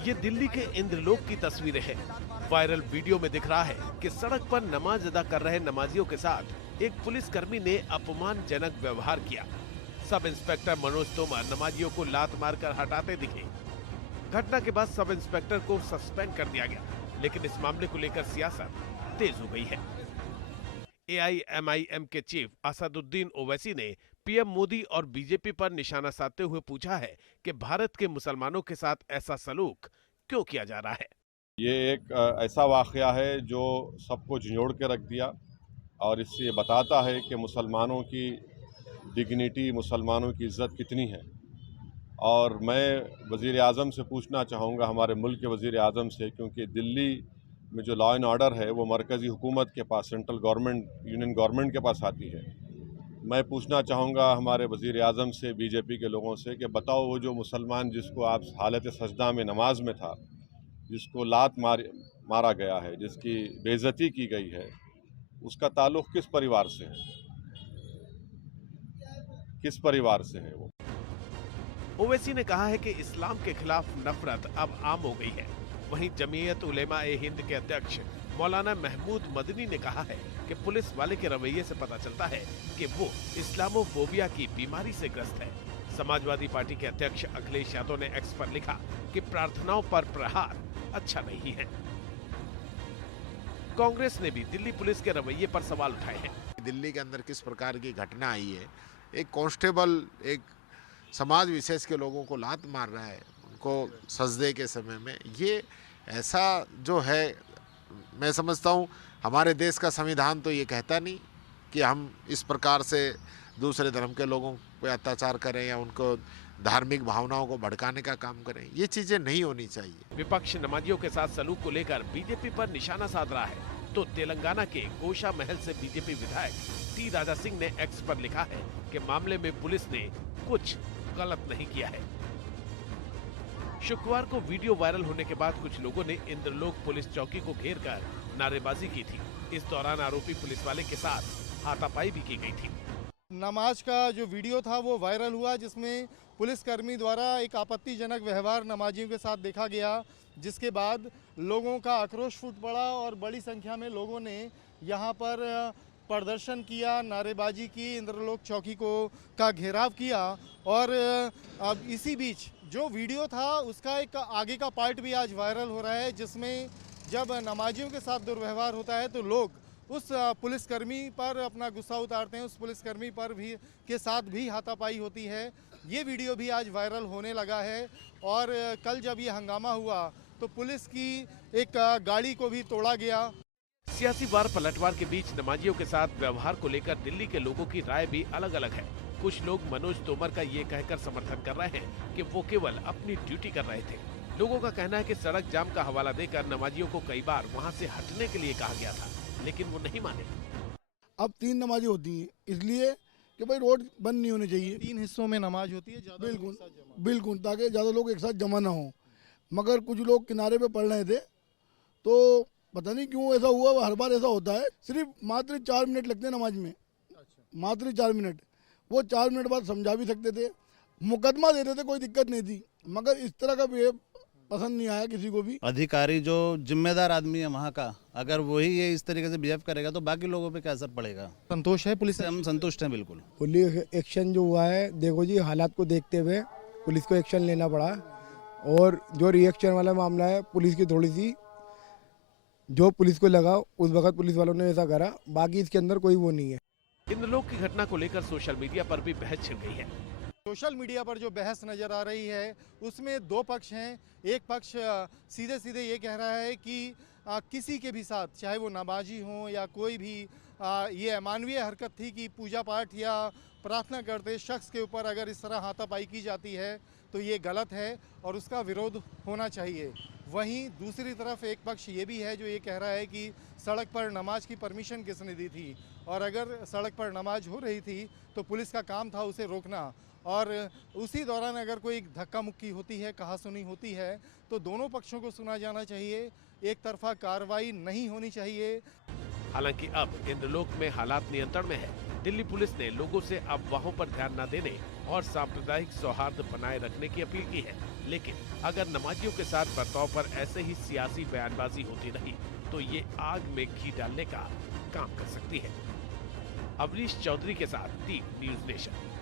ये दिल्ली के इंद्रलोक की तस्वीरें हैं। वायरल वीडियो में दिख रहा है कि सड़क पर नमाज अदा कर रहे नमाजियों के साथ एक पुलिसकर्मी ने अपमानजनक व्यवहार किया। सब इंस्पेक्टर मनोज तोमर नमाजियों को लात मारकर हटाते दिखे। घटना के बाद सब इंस्पेक्टर को सस्पेंड कर दिया गया, लेकिन इस मामले को लेकर सियासत तेज हो गई है। AIMIM के चीफ असदुद्दीन ओवैसी ने पीएम मोदी और बीजेपी पर निशाना साधते हुए पूछा है कि भारत के मुसलमानों के साथ ऐसा सलूक क्यों किया जा रहा है। ये एक ऐसा वाकया है जो सबको झंझोड़ के रख दिया और इससे ये बताता है कि मुसलमानों की डिग्निटी, मुसलमानों की इज्जत कितनी है। और मैं वज़ीर आज़म से पूछना चाहूँगा, हमारे मुल्क के वज़ीर आज़म से, क्योंकि दिल्ली में जो लॉ एंड ऑर्डर है वो मरकज़ी हुकूमत के पास, सेंट्रल गवर्नमेंट, यूनियन गवर्नमेंट के पास आती है। मैं पूछना चाहूँगा हमारे वज़ीर आज़म से, बीजेपी के लोगों से, कि बताओ वो जो मुसलमान जिसको आप हालत सजदा में नमाज में था, जिसको लात मारा गया है, जिसकी बेइज्जती की गई है, उसका ताल्लुक़ किस परिवार से है? किस परिवार से है वो? ओवैसी ने कहा है कि इस्लाम के खिलाफ नफरत अब आम हो गई है। वहीं जमीयत उलेमा-ए-हिंद के अध्यक्ष मौलाना महमूद मदनी ने कहा है कि पुलिस वाले के रवैये से पता चलता है कि वो इस्लामोफोबिया की बीमारी से ग्रस्त है। समाजवादी पार्टी के अध्यक्ष अखिलेश यादव ने एक्स पर लिखा कि प्रार्थनाओं पर प्रहार अच्छा नहीं है। कांग्रेस ने भी दिल्ली पुलिस के रवैये पर सवाल उठाए हैं। दिल्ली के अंदर किस प्रकार की घटना आई है, एक कांस्टेबल एक समाज विशेष के लोगों को लात मार रहा है उनको सजदे के समय में, ये ऐसा जो है, मैं समझता हूँ हमारे देश का संविधान तो ये कहता नहीं कि हम इस प्रकार से दूसरे धर्म के लोगों पे अत्याचार करें या उनको धार्मिक भावनाओं को भड़काने का काम करें। ये चीज़ें नहीं होनी चाहिए। विपक्ष नमाजियों के साथ सलूक को लेकर बीजेपी पर निशाना साध रहा है, तो तेलंगाना के गोशा महल से बीजेपी विधायक टी राजा सिंह ने एक्स पर लिखा है कि मामले में पुलिस ने कुछ गलत नहीं किया है। शुक्रवार को वीडियो वायरल होने के बाद कुछ लोगों ने इंद्रलोक पुलिस चौकी को घेरकर नारेबाजी की थी। इस दौरान आरोपी पुलिस वाले के साथ हाथापाई भी की गई थी। नमाज का जो वीडियो था वो वायरल हुआ, जिसमें पुलिसकर्मी द्वारा एक आपत्तिजनक व्यवहार नमाजियों के साथ देखा गया, जिसके बाद लोगों का आक्रोश फूट पड़ा और बड़ी संख्या में लोगों ने यहाँ पर प्रदर्शन किया, नारेबाजी की, इंद्रलोक चौकी का घेराव किया। और अब इसी बीच जो वीडियो था उसका एक आगे का पार्ट भी आज वायरल हो रहा है, जिसमें जब नमाजियों के साथ दुर्व्यवहार होता है तो लोग उस पुलिसकर्मी पर अपना गुस्सा उतारते हैं, उस पुलिसकर्मी पर भी के साथ भी हाथापाई होती है। ये वीडियो भी आज वायरल होने लगा है। और कल जब ये हंगामा हुआ तो पुलिस की एक गाड़ी को भी तोड़ा गया। सियासी वार पलटवार के बीच नमाजियों के साथ व्यवहार को लेकर दिल्ली के लोगों की राय भी अलग अलग है। कुछ लोग मनोज तोमर का ये कहकर समर्थन कर रहे हैं कि वो केवल अपनी ड्यूटी कर रहे थे। लोगों का कहना है कि सड़क जाम का हवाला देकर नमाजियों को कई बार वहां से हटने के लिए कहा गया था, लेकिन वो नहीं माने। अब 3 नमाजें होती हैं, इसलिए कि भाई रोड बंद नहीं होनी चाहिए। 3 हिस्सों में नमाज होती है, ज़्यादा बिल्कुल बिल्कुल, ताकि ज़्यादा लोग एक साथ जमा ना हो। मगर कुछ लोग किनारे पे पड़ रहे थे, तो पता नहीं क्यों ऐसा हुआ। हर बार ऐसा होता है। सिर्फ मात्र 4 मिनट लगते हैं नमाज में, मात्र 4 मिनट। वो 4 मिनट बाद समझा भी सकते थे, मुकदमा देते थे, कोई दिक्कत नहीं थी। मगर इस तरह का बिहेव पसंद नहीं आया किसी को भी। अधिकारी जो जिम्मेदार आदमी है वहाँ का, अगर वही ये इस तरीके से बिहेव करेगा तो बाकी लोगों पे क्या असर पड़ेगा। संतोष है पुलिस से? हम संतुष्ट हैं बिल्कुल। पुलिस एक्शन जो हुआ है, देखो जी, हालात को देखते हुए पुलिस को एक्शन लेना पड़ा। और जो रिएक्शन वाला मामला है, पुलिस की थोड़ी सी जो पुलिस को लगा उस वक्त पुलिस वालों ने ऐसा करा, बाकी इसके अंदर कोई वो नहीं है। इंद्रलोक की घटना को लेकर सोशल मीडिया पर भी बहस छिड़ गई है। सोशल मीडिया पर जो बहस नज़र आ रही है उसमें 2 पक्ष हैं। एक पक्ष सीधे सीधे ये कह रहा है कि किसी के भी साथ, चाहे वो नमाजी हो या कोई भी, ये अमानवीय हरकत थी कि पूजा पाठ या प्रार्थना करते शख्स के ऊपर अगर इस तरह हाथापाई की जाती है तो ये गलत है और उसका विरोध होना चाहिए। वहीं दूसरी तरफ एक पक्ष ये भी है जो ये कह रहा है कि सड़क पर नमाज की परमिशन किसने दी थी, और अगर सड़क पर नमाज हो रही थी तो पुलिस का काम था उसे रोकना, और उसी दौरान अगर कोई धक्का मुक्की होती है, कहासुनी होती है, तो दोनों पक्षों को सुना जाना चाहिए। एक तरफा कार्रवाई नहीं होनी चाहिए। हालांकि अब इंद्रलोक में हालात नियंत्रण में है। दिल्ली पुलिस ने लोगों से अफवाहों पर ध्यान न देने और सांप्रदायिक सौहार्द बनाए रखने की अपील की है। लेकिन अगर नमाजियों के साथ बर्ताव पर ऐसे ही सियासी बयानबाजी होती रही तो ये आग में घी डालने का काम कर सकती है। अवनीश चौधरी के साथ टीम न्यूज़ नेशन।